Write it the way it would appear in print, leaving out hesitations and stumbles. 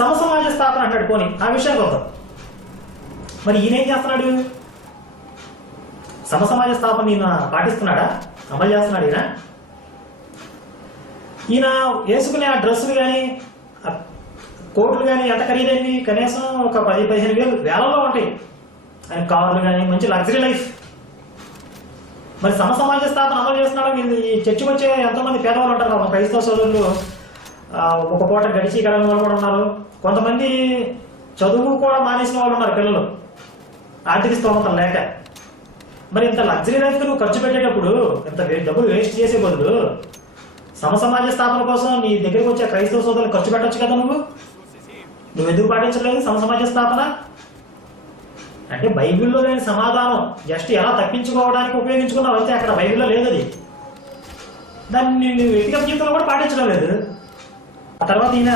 సమసమాజ స్థాపన అంటాడు. పోనీ ఆ విషయానికి వద్దాం. మరి ఈయన ఏం చేస్తున్నాడు? సమసమాజ స్థాపన ఈయన పాటిస్తున్నాడా, అమలు చేస్తున్నాడు? ఈయన వేసుకునే ఆ డ్రెస్సులు కానీ కోట్లు కానీ ఎంత ఖరీదైనవి? కనీసం ఒక 10-15 వేలు వేలలో ఉంటాయి. ఆయన కార్లు కానీ మంచి లగ్జరీ లైఫ్. మరి సమసమాజ స్థాపన అమలు చేస్తున్నాడు. మీరు ఈ చర్చకు వచ్చే ఎంతోమంది పేదవాళ్ళు ఉంటారు, క్రైస్తవ సోదరులు. ఒక పూట గడిచి గడని వాళ్ళు కూడా ఉన్నారు. కొంతమంది చదువు కూడా మానేసిన వాళ్ళు ఉన్నారు, పిల్లలు ఆర్థిక స్తోమత లేక. మరి ఇంత లగ్జరీ లైఫ్ నువ్వు ఖర్చు పెట్టేటప్పుడు ఇంత డబ్బులు వేస్ట్ చేసే బదులు సమసమాజ స్థాపన కోసం నీ దగ్గరికి వచ్చే క్రైస్తవ సోదరులు ఖర్చు పెట్టచ్చు కదా. నువ్వు ఎందుకు పాటించలేదు సమసమాజ స్థాపన? అంటే బైబిల్లో లేని సమాధానం జస్ట్ ఎలా తప్పించుకోవడానికి ఉపయోగించుకున్నావు అంతే. అక్కడ బైబిల్లో లేదు అది. దాన్ని వ్యక్తిగత జీవితంలో కూడా పాటించడం లేదు. ఆ తర్వాత ఈయన